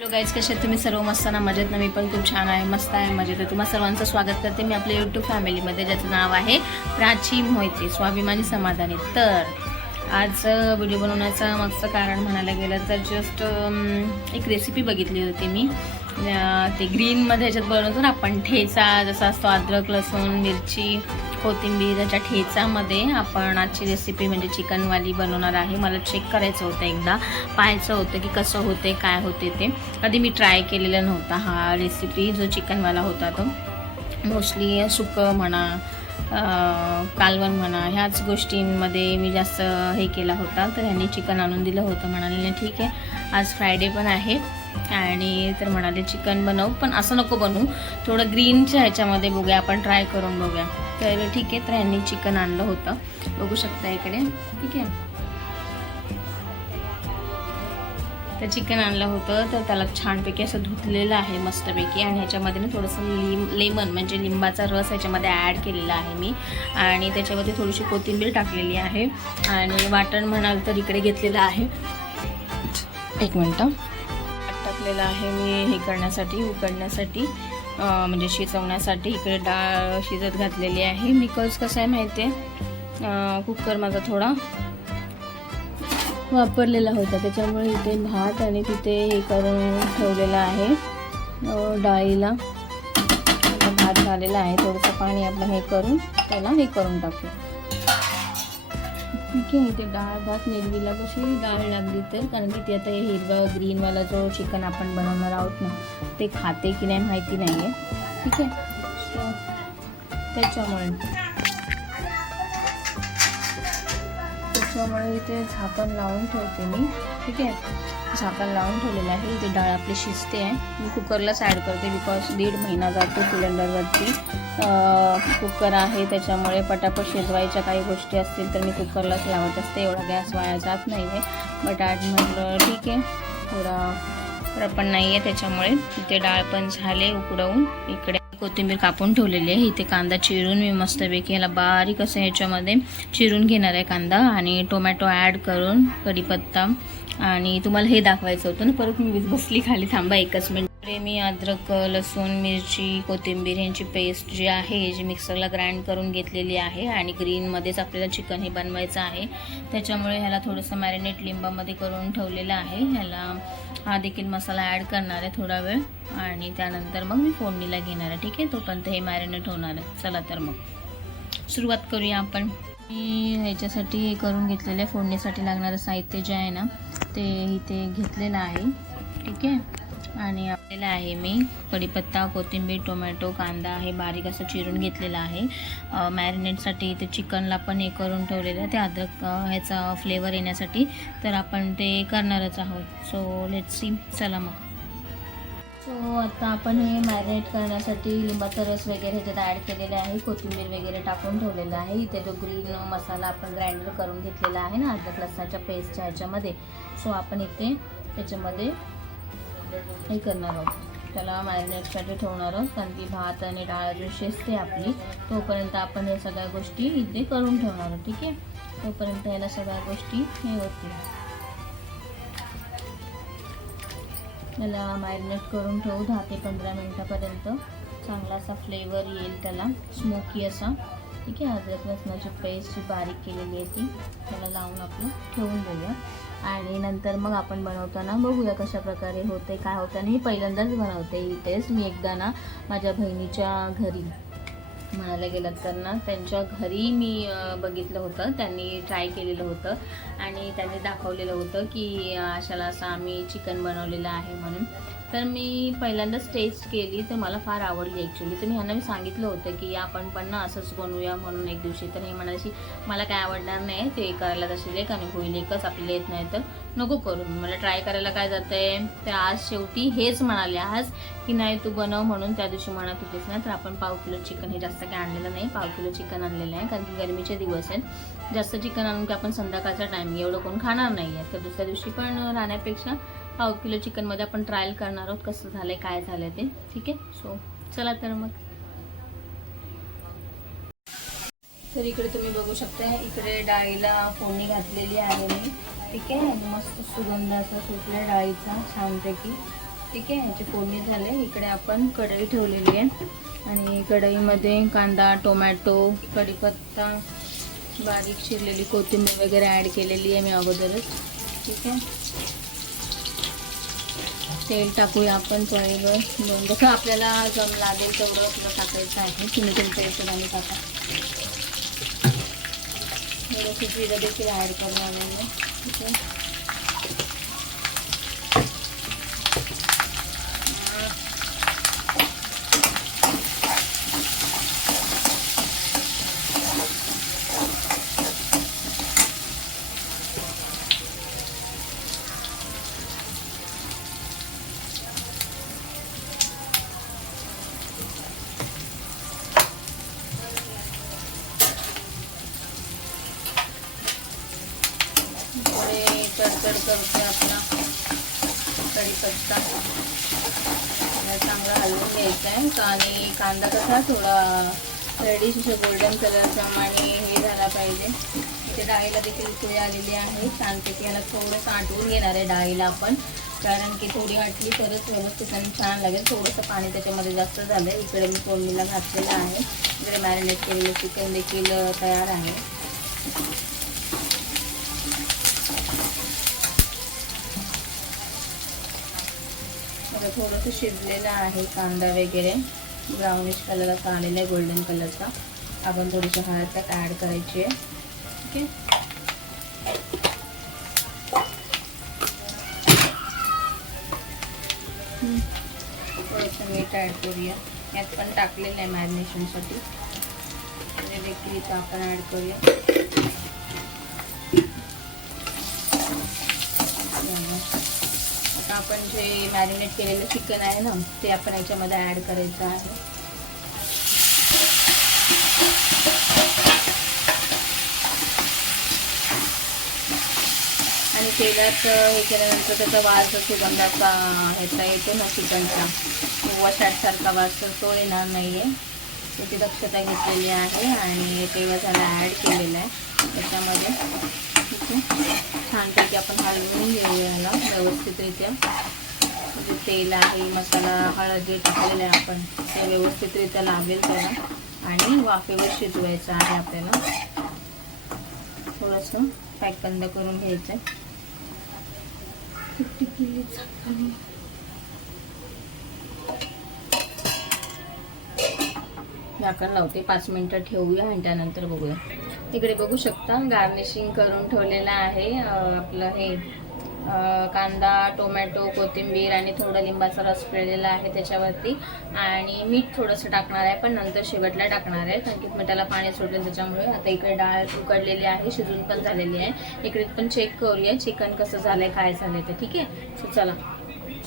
Hello guys कसे तुम्ही सर्व मस्त ना? मजेत ना? मी पण खूप छान आहे. मस्त आहे मजेत. आहे तुम्हा सर्वांचं स्वागत करते मी आपल्या यूट्यूब फॅमिलीमध्ये ज्याचं नाव आहे प्राची मोहिते स्वाभिमानी समाधानी. तर आज व्हिडिओ बनवण्याचं मागचं कारण म्हणायला गेलं तर जस्ट एक रेसिपी बघितली होती मी. ते ग्रीनमध्ये ह्याच्यात बनवतो ना आपण ठेचा जसा असतो अद्रक लसूण मिरची कोथिंबीरच्या ठेचामध्ये आपण आजची रेसिपी म्हणजे चिकनवाली बनवणार आहे. मला चेक करायचं होतं एकदा. पाहायचं होतं की कसं होते काय होते ते. कधी मी ट्राय केलेला नव्हता हा रेसिपी जो चिकनवाला होता तो. मोस्टली सुकं म्हणा कालवण म्हणा ह्याच गोष्टींमध्ये मी जास्त हे केला होता. तर ह्यांनी चिकन आणून दिलं होतं म्हणाले ठीक आहे. आज फ्रायडे पण आहे. आणि तर म्हणाले चिकन बनवू. पण असं नको बनवू. थोडं ग्रीनच्या ह्याच्यामध्ये बघूया आपण ट्राय करून बघूया. तर ठीक आहे तर ह्यांनी चिकन आणलं होतं. बघू शकता इकडे. ठीक आहे. तर चिकन आणलं होतं तर त्याला छानपैकी असं धुतलेलं आहे मस्तपैकी. आणि ह्याच्यामध्ये ना थोडंसं लिम लेमन म्हणजे लिंबाचा रस ह्याच्यामध्ये ॲड केलेला आहे मी. आणि त्याच्यामध्ये थोडीशी कोथिंबीर टाकलेली आहे. आणि वाटण म्हणाल तर इकडे घेतलेलं आहे. एक मिनटं. टाकलेलं आहे मी हे करण्यासाठी उकडण्यासाठी. म्हणजे शिजवण्यासाठी इकडे डाळ शिजत घातलेली आहे. बिकॉज कसं आहे माहिती आहे कुकर माझा थोडा वापरलेला होता. त्याच्यामुळे इथे भात आणि तिथे हे करून ठेवलेलं आहे. डाळीला भात झालेला आहे. थोडंसं पाणी आपण हे करून त्याला हे करून टाकू. ठीक आहे इथे डाळ भात निरवीला कशी डाळ लागली तर? कारण की ती आता हे हिरवा ग्रीनवाला जो चिकन आपण बनवणार आहोत ना ते खाते की नाही माहिती नाही आहे ठीक आहे? त्याच्यामुळे. त्याच्यामुळे इथे झाकण लावून ठेवते मी. ठीक आहे? झाकण लावून ठेवलेलं आहे. इथे डाळ आपली शिजते आहे. मी कुकरलाच ॲड करते बिकॉज दीड महिना जातो सिलेंडरवरती कुकर आहे त्याच्यामुळे पटापट शिजवायच्या काही गोष्टी असतील तर मी कुकरलाच लावत असते. एवढा गॅस वाया जात नाही आहे बट ॲड म्हटलं ठीक आहे. थोडा पण नाही आहे त्याच्यामुळे. इथे डाळ पण झाले उकडवून. इकडे कोथिंबीर कापून ठेवलेली आहे. इथे कांदा चिरून मी मस्तपैकी याला बारीक असं ह्याच्यामध्ये चिरून घेणार आहे कांदा आणि टोमॅटो ॲड करून कढीपत्ता. आणि तुम्हाला हे दाखवायचं होतं ना परत मी बसली खाली. थांबा एकच मिनिट. मी अद्रक लसूण मिरची कोथिंबीर यांची पेस्ट जी आहे जी मिक्सरला ग्राइंड करून घेतलेली आहे आणि ग्रीनमध्येच आपल्याला चिकन हे बनवायचं आहे. त्याच्यामुळे ह्याला थोडंसं मॅरिनेट लिंबामध्ये करून ठेवलेलं आहे. ह्याला हा देखील मसाला ॲड करणार आहे थोडा वेळ. आणि त्यानंतर मग मी फोडणीला घेणार आहे ठीक आहे? तोपर्यंत हे मॅरिनेट होणार आहे. चला तर मग. सुरुवात करूया आपण. मी ह्याच्यासाठी हे करून घेतलेलं आहे. फोडणीसाठी लागणारं साहित्य जे आहे ना ते इथे घेतलेलं आहे. ठीक आहे? आणि आपल्याला आहे मी कढीपत्ता कोथिंबीर टोमॅटो कांदा हे बारीक असं चिरून घेतलेलं आहे. मॅरिनेटसाठी ते चिकनला पण हे करून ठेवलेलं आहे. ते अद्रक ह्याचा फ्लेवर येण्यासाठी तर आपण ते करणारच आहोत. सो लेट सी चला मग. सो आता आपण हे मॅरिनेट करण्यासाठी लिंबाचा रस वगैरे ह्याच्यात ॲड केलेले आहे. कोथिंबीर वगैरे टाकून ठेवलेलं आहे. इथे जो ग्रीन मसाला आपण ग्राइंडर करून घेतलेला आहे ना अद्रक लसणाच्या पेस्टच्या ह्याच्यामध्ये. सो आपण इथे त्याच्यामध्ये हे करणार आहोत. त्याला मॅरिनेटसाठी ठेवणार आहोत. कारण की भात आणि डाळ जो शिजते आपली तोपर्यंत आपण या सगळ्या गोष्टी इथे करून ठेवणार आहोत. ठीक आहे? तोपर्यंत याला सगळ्या गोष्टी हे होतील त्याला मॅरिनेट करून ठेवू दहा ते पंधरा मिनटापर्यंत. चांगला असा फ्लेवर येईल त्याला. स्मोकी असा. ठीक आहे अद्रक लसणाची पेस्ट जी बारीक केलेली आहे ती. त्याला लावून आपलं ठेवून देऊया. आणि नंतर मग आपण बनवताना बघूया कशा प्रकारे होते काय होतं. आणि पहिल्यांदाच बनवते ही टेस्ट मी एकदा ना माझ्या बहिणीच्या घरी म्हणायला गेलं तर ना त्यांच्या घरी मी बघितलं होतं. त्यांनी ट्राय केलेलं होतं. आणि त्यांनी दाखवलेलं होतं की अशाला असं आम्ही चिकन बनवलेलं आहे म्हणून. तर मी पहिल्यांदाच टेस्ट केली तर मला फार आवडली ॲक्च्युली तर मी ह्यांना मी सांगितलं होतं की आपण पण ना असंच बनवूया म्हणून एक दिवशी. तर हे म्हणायची मला काय आवडणार नाही. ते करायला तशी लेख आणि होईल एकच. आपल्याला येत नाही तर. नको करू. मला ट्राय करायला काय जात आहे तर आज शेवटी हेच म्हणाले आज की नाही तू बनव म्हणून त्या दिवशी म्हणत होतीस ना तर आपण पाव किलो चिकन हे जास्त काय आणलेलं नाही. पाव किलो चिकन आणलेलं आहे कारण की गरमीचे दिवस आहेत. जास्त चिकन आणून की आपण संध्याकाळचा टाईम एवढं कोण खाणार नाही आहे तर दुसऱ्या दिवशी पण राहण्यापेक्षा पाव किलो चिकनमध्ये आपण ट्रायल करणार आहोत कसं झालं काय झालं ते. ठीक आहे? सो चला तर मग. तर इकडे तुम्ही बघू शकता इकडे डाळीला फोडणी घातलेली आहे मी. ठीक आहे. मस्त सुगंध असा सुटला डाळीचा छानपैकी. ठीक आहे ह्याची फोडणी झाले. इकडे आपण कढई ठेवलेली आहे. आणि कढईमध्ये कांदा टोमॅटो कढीपत्ता बारीक चिरलेली कोथिंबीर वगैरे ॲड केलेली आहे मी अगोदरच. ठीक आहे. तेल टाकूया आपण पळीवर दोन जसं आपल्याला जम लागेल तेवढं आपलं टाकायचं आहे. तुम्ही तुमच्या हिशोबाने टाका. थोडंसं जिरं देखील ॲड करणार लागेल ठीक आहे थोडे तडतड करते आपला कढीपत्ता याला चांगला हलवून घ्यायचा आणि कांदा कसा थोडा रेडिश गोल्डन कलरचा आणि हे झाला पाहिजे. इथे डाळीला देखील उकळी आलेली आहे. छानपैकी याला थोडंसं आटवून घेणार आहे डाळीला आपण. कारण की थोडी आटली तरच व्यवस्थित आणि छान लागेल. थोडंसं पाणी त्याच्यामध्ये जास्त झालं आहे इकडे मी फोडणीला घातलेलं आहे. इकडे मॅरिनेट केलेलं चिकन देखील तयार आहे. थोडंसं शिजलेलं आहे कांदा वगैरे. ब्राउनिश कलर असा आलेला आहे गोल्डन कलरचा आपण थोडीशी हळद त्यात ॲड करायची आहे. ठीक आहे? थोडंसं मीठ ॲड करूया. यात पण टाकलेलं आहे मॅरिनेशनसाठी देखील इथं आपण ॲड करूया. झालं. आता आपण जे मॅरिनेट केलेलं चिकन आहे ना ते आपण याच्यामध्ये ॲड करायचं आहे. आणि तेलात हे केल्यानंतर त्याचा वास सुगंधाचा ह्याचा येतो ना चिकनचा वशाटसारखा वास तर तो येणार नाही आहे त्याची दक्षता घेतलेली आहे आणि तेव्हा त्याला ॲड केलेलं आहे. त्याच्यामध्ये आहे छानपैकी आपण हलवून घेऊया याला व्यवस्थितरित्या. म्हणजे तेल आहे मसाला हळद जे टाकलेलं आहे आपण ते व्यवस्थितरित्या लावेल त्याला. आणि वाफेवर शिजवायचं आहे आपल्याला. थोडंसं पॅक बंद करून घ्यायचं झाकण लावते पाच मिनटं ठेवूया आणि त्यानंतर बघूया. तिकडे बघू शकता. गार्निशिंग करून ठेवलेलं आहे. आपलं हे कांदा टोमॅटो कोथिंबीर आणि थोडं लिंबाचा रस पिळलेला आहे त्याच्यावरती. आणि मीठ थोडंसं टाकणार आहे पण नंतर शेवटला टाकणार आहे कारण की मिठाला पाणी सुटलं त्याच्यामुळे. आता इकडे डाळ उकडलेली आहे शिजून पण झालेली आहे. इकडे पण चेक करूया चिकन कसं झालंय काय झालंय ते ठीक आहे? चला.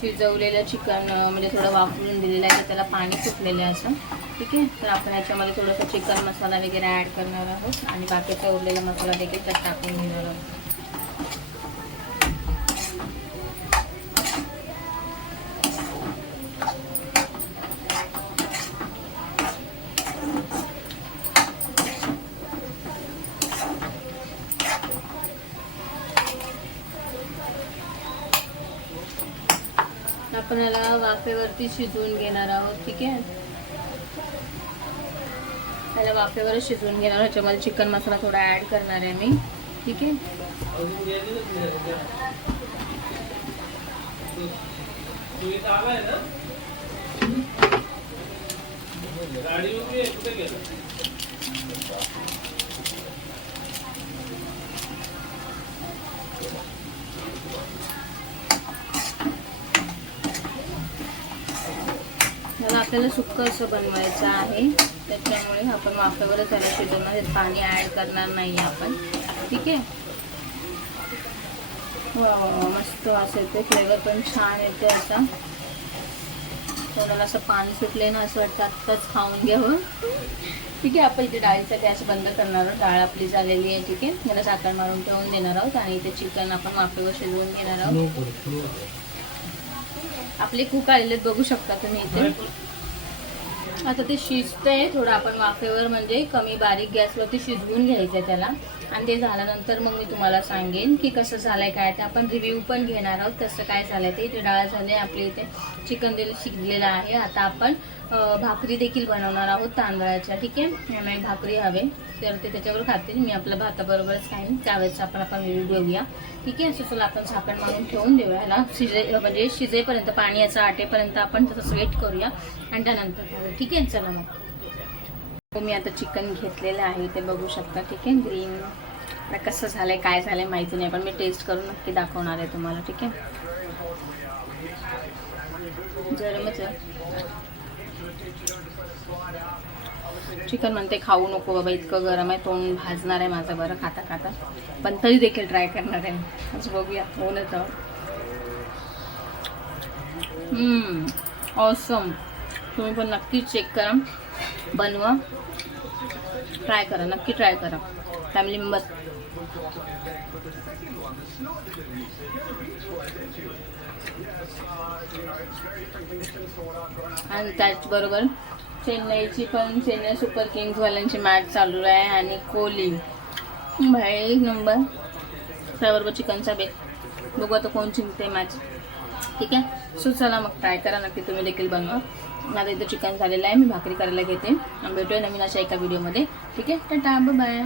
शिजवलेलं चिकन म्हणजे थोडं वापरून दिलेलं आहे त्याला पाणी सुटलेलं आहे असं. ठीक आहे. तर आपण याच्यामध्ये थोडंसं चिकन मसाला वगैरे ॲड करणार आहोत. आणि बाकीचा उरलेला मसाला देखील त्यात टाकून घेणार आहोत. आपण याला वाफेवरती शिजवून घेणार आहोत. ठीक आहे. त्याला वाफेवरच शिजवून घेणार ह्याच्यामध्ये चिकन मसाला थोडा ॲड करणार आहे मी. ठीक आहे? त्याला आपल्याला सुक्कं असं बनवायचं आहे. त्याच्यामुळे आपण वाफेवरच त्याला शिजवणार पाणी ॲड करणार नाही आपण. ठीक आहे? वा मस्त असं येते फ्लेवर पण छान येते असा. तोंडाला असं पाणी सुटले ना असं वाटतं आत्ताच खाऊन घ्यावं हो. ठीक आहे आपण इथे डाळीचा गॅस बंद करणार आहोत. डाळ आपली झालेली आहे ठीक आहे. याला साखर मारून ठेवून देणार आहोत आणि इथे चिकन आपण वाफेवर शिजवून घेणार आहोत. आपले खूप आलेले आहेत, बघू शकता तुम्ही इथे. आता ते शिजतंय थोडं आपण वाफेवर म्हणजे कमी बारीक गॅसवरती शिजवून घ्यायचं आहे त्याला. आणि ते झाल्यानंतर मग मी तुम्हाला सांगेन की कसं झालंय काय ते. आपण रिव्ह्यू पण घेणार आहोत कसं काय झालंय ते. इथे डाळ झाले आपल्या इथे चिकन दिलं शिजलेलं आहे. आता आपण भाकरी देखील बनवणार आहोत तांदळाच्या ठीक आहे? नाही भाकरी हवे. तर ते त्याच्यावर खातील. मी आपल्या भाताबरोबरच खाईन त्यावेळेस आपण आपण रिव्ह्यू घेऊया. ठीक आहे? असं चला आपण झाकण मारून ठेवून देऊया. ह्याला शिजे म्हणजे शिजेपर्यंत पाणी याचं आटेपर्यंत आपण तसं वेट करूया. आणि त्यानंतर हो, ठीक आहे चला मग. हो, मी आता चिकन घेतलेलं आहे ते बघू शकता ठीक आहे ग्रीन. आता कसं झालंय काय झालंय माहिती नाही पण मी टेस्ट करून नक्की दाखवणार आहे तुम्हाला ठीक आहे. गरमच आहे. चिकन म्हणते खाऊ नको बाबा इतकं गरम आहे तोंड भाजणार आहे माझं बरं खाता खाता. पण तरी देखील ट्राय करणार आहे. असं बघूया होऊनच ऑसम तुम्ही पण नक्की चेक करा. बनवा. ट्राय करा. नक्की ट्राय करा. फॅमिली मेंबर आणि त्याचबरोबर चेन्नईची पण चेन्नई सुपर किंग्सवाल्यांची मॅच चालू आहे आणि कोहली. भाई एक नंबर त्याबरोबर चिकनचा बेत बघू आता कोण जिंकते मॅच ठीक आहे? सो चला मग ट्राय करा. नक्की तुम्ही देखील बनवा. माझं इथं चिकन झालेलं आहे. मी भाकरी करायला घेते. भेटूया नवीन अशा एका व्हिडिओमध्ये ठीक आहे? Tata bye